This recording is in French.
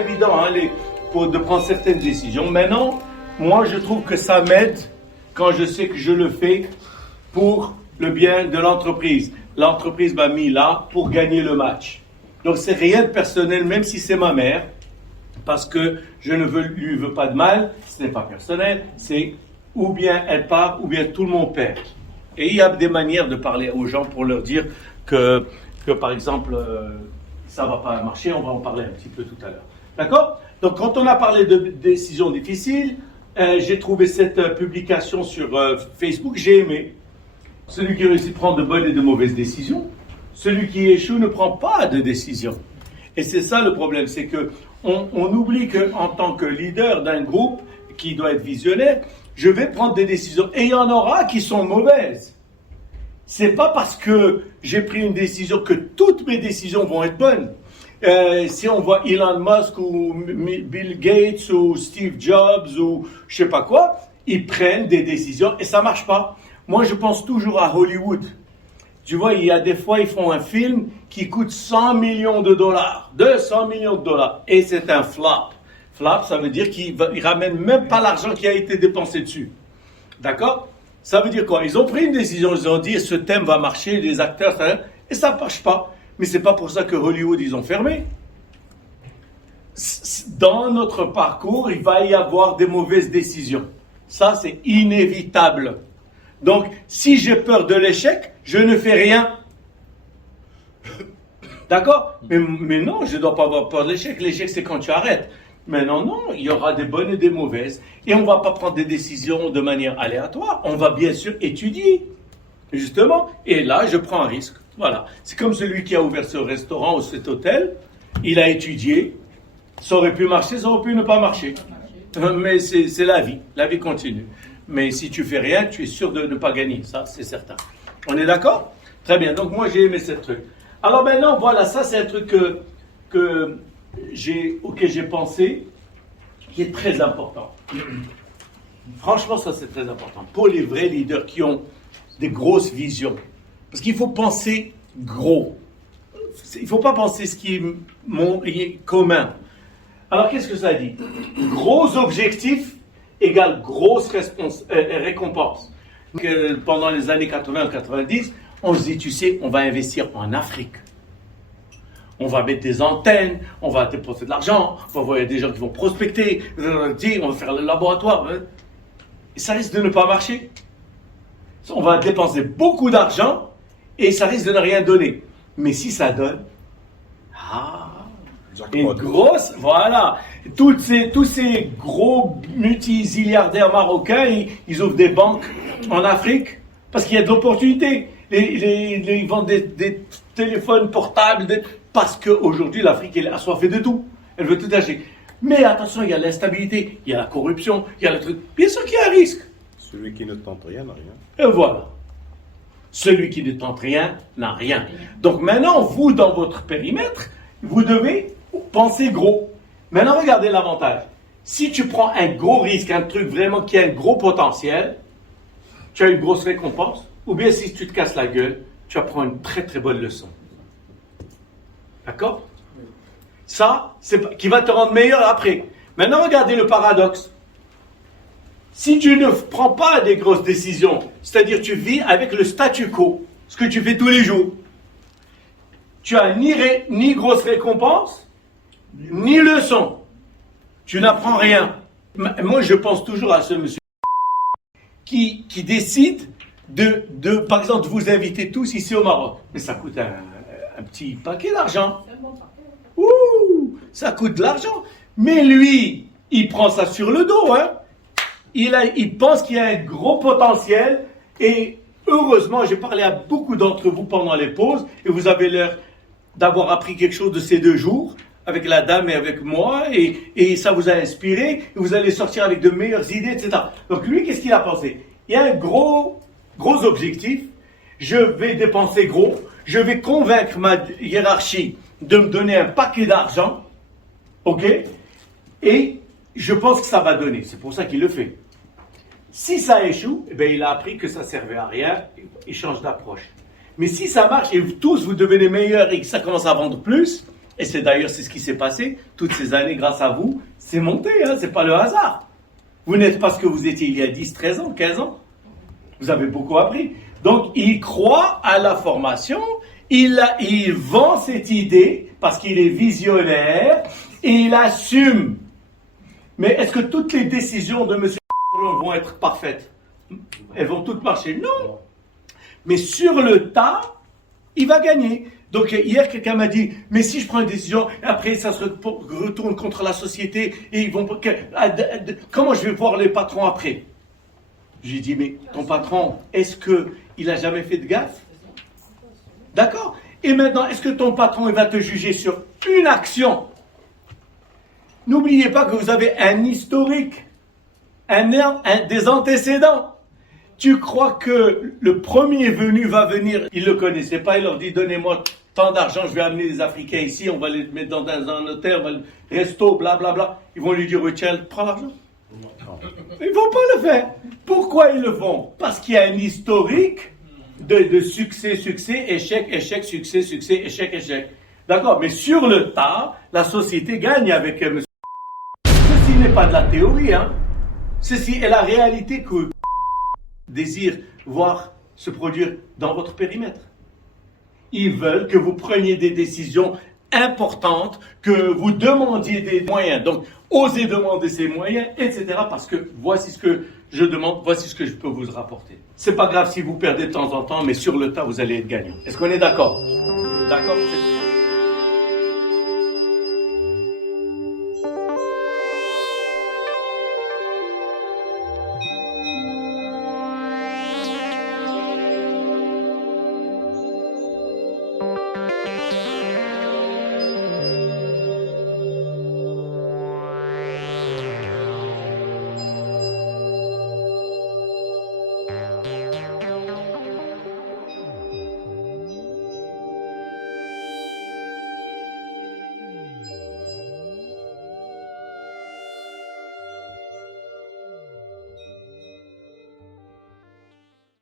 évident de prendre certaines décisions. Maintenant, moi, je trouve que ça m'aide quand je sais que je le fais pour le bien de l'entreprise. L'entreprise m'a mis là pour gagner le match. Donc, c'est rien de personnel, même si c'est ma mère, parce que je ne lui veux pas de mal. Ce n'est pas personnel, c'est ou bien elle part, ou bien tout le monde perd. Et il y a des manières de parler aux gens pour leur dire que par exemple, ça ne va pas marcher. On va en parler un petit peu tout à l'heure. D'accord? Donc, quand on a parlé de décisions difficiles, j'ai trouvé cette publication sur Facebook, j'ai aimé. Celui qui réussit prend de bonnes et de mauvaises décisions. Celui qui échoue ne prend pas de décision. Et c'est ça le problème, c'est que on oublie qu'en tant que leader d'un groupe qui doit être visionnaire, je vais prendre des décisions. Et il y en aura qui sont mauvaises. C'est pas parce que j'ai pris une décision que toutes mes décisions vont être bonnes. Si on voit Elon Musk ou Bill Gates ou Steve Jobs ou je sais pas quoi, ils prennent des décisions et ça marche pas. Moi, je pense toujours à Hollywood. Tu vois, il y a des fois, ils font un film qui coûte 100 millions de dollars, 200 millions de dollars, et c'est un flop. Flop, ça veut dire qu'ils ne ramènent même pas l'argent qui a été dépensé dessus. D'accord? Ça veut dire quoi? Ils ont pris une décision, ils ont dit ce thème va marcher, les acteurs, et ça ne marche pas. Mais ce n'est pas pour ça que Hollywood, ils ont fermé. Dans notre parcours, il va y avoir des mauvaises décisions. Ça, c'est inévitable. Donc, si j'ai peur de l'échec, je ne fais rien. D'accord? Mais non, je ne dois pas avoir peur de l'échec. L'échec, c'est quand tu arrêtes. Mais non, il y aura des bonnes et des mauvaises. Et on ne va pas prendre des décisions de manière aléatoire. On va bien sûr étudier, justement. Et là, je prends un risque. Voilà. C'est comme celui qui a ouvert ce restaurant ou cet hôtel. Il a étudié. Ça aurait pu marcher, ça aurait pu ne pas marcher. Mais c'est la vie. La vie continue. Mais si tu fais rien, tu es sûr de ne pas gagner. Ça, c'est certain. On est d'accord? Très bien. Donc, moi, j'ai aimé ce truc. Alors maintenant, voilà, ça, c'est un truc auquel j'ai pensé, qui est très important. Franchement, ça, c'est très important. Pour les vrais leaders qui ont des grosses visions. Parce qu'il faut penser gros. Il ne faut pas penser ce qui est commun. Alors, qu'est-ce que ça dit? Gros objectifs égale grosse récompense. Pendant les années 80-90, on se dit, tu sais, on va investir en Afrique. On va mettre des antennes, on va dépenser de l'argent, on va voir des gens qui vont prospecter, on va faire le laboratoire. Et ça risque de ne pas marcher. On va dépenser beaucoup d'argent et ça risque de ne rien donner. Mais si ça donne, une grosse, voilà. Tous ces gros multimilliardaires marocains, ils ouvrent des banques en Afrique parce qu'il y a de l'opportunité. Ils vendent des téléphones portables parce qu'aujourd'hui, l'Afrique elle est assoiffée de tout. Elle veut tout acheter. Mais attention, il y a l'instabilité, il y a la corruption, il y a le truc. Bien sûr qu'il y a un risque. Celui qui ne tente rien n'a rien. Et voilà. Celui qui ne tente rien n'a rien. Donc maintenant, vous, dans votre périmètre, vous devez penser gros. Maintenant, regardez l'avantage. Si tu prends un gros risque, un truc vraiment qui a un gros potentiel, tu as une grosse récompense. Ou bien si tu te casses la gueule, tu apprends une très très bonne leçon. D'accord? Ça, c'est qui va te rendre meilleur après. Maintenant, regardez le paradoxe. Si tu ne prends pas des grosses décisions, c'est-à-dire tu vis avec le statu quo, ce que tu fais tous les jours, tu as ni grosse récompense, ni leçon. Tu n'apprends rien. Moi, je pense toujours à ce monsieur qui décide par exemple, de vous inviter tous ici au Maroc. Mais ça coûte un petit paquet d'argent. Ouh, ça coûte de l'argent. Mais lui, il prend ça sur le dos. Hein. Il pense qu'il y a un gros potentiel. Et heureusement, j'ai parlé à beaucoup d'entre vous pendant les pauses. Et vous avez l'air d'avoir appris quelque chose de ces 2 jours. Avec la dame et avec moi. Et ça vous a inspiré. Et vous allez sortir avec de meilleures idées, etc. Donc lui, qu'est-ce qu'il a pensé? Il y a un gros objectif, je vais dépenser gros, je vais convaincre ma hiérarchie de me donner un paquet d'argent, ok? Et je pense que ça va donner, c'est pour ça qu'il le fait. Si ça échoue, eh bien, il a appris que ça ne servait à rien, il change d'approche. Mais si ça marche et tous vous devenez meilleurs et que ça commence à vendre plus, Et c'est d'ailleurs c'est ce qui s'est passé. Toutes ces années, grâce à vous, c'est monté, hein, c'est pas le hasard. Vous n'êtes pas ce que vous étiez il y a 10, 13 ans, 15 ans. Vous avez beaucoup appris. Donc, il croit à la formation, il vend cette idée parce qu'il est visionnaire et il assume. Mais est-ce que toutes les décisions de M. vont être parfaites? Elles vont toutes marcher? Non. Mais sur le tas, il va gagner. Donc hier, quelqu'un m'a dit, mais si je prends une décision, après ça se retourne contre la société, et ils vont... Comment je vais voir les patrons après? J'ai dit, mais ton patron, est-ce qu'il n'a jamais fait de gaffe? D'accord? Et maintenant, est-ce que ton patron il va te juger sur une action? N'oubliez pas que vous avez un historique, des antécédents. Tu crois que le premier venu va venir, il ne le connaissait pas, il leur dit, donnez-moi tant d'argent, je vais amener les Africains ici, on va les mettre dans un hôtel, on va le resto, blablabla. Ils vont lui dire, tiens, prends l'argent. Ils ne vont pas le faire. Pourquoi ils le font? Parce qu'il y a un historique de succès, échec, échec, succès, échec, échec. D'accord? Mais sur le tas, la société gagne avec M. Ceci n'est pas de la théorie, hein. Ceci est la réalité que désire voir se produire dans votre périmètre. Ils veulent que vous preniez des décisions importantes, que vous demandiez des moyens. Donc, osez demander ces moyens, etc. Parce que voici ce que je demande, voici ce que je peux vous rapporter. C'est pas grave si vous perdez de temps en temps, mais sur le tas, vous allez être gagnant. Est-ce qu'on est d'accord? D'accord?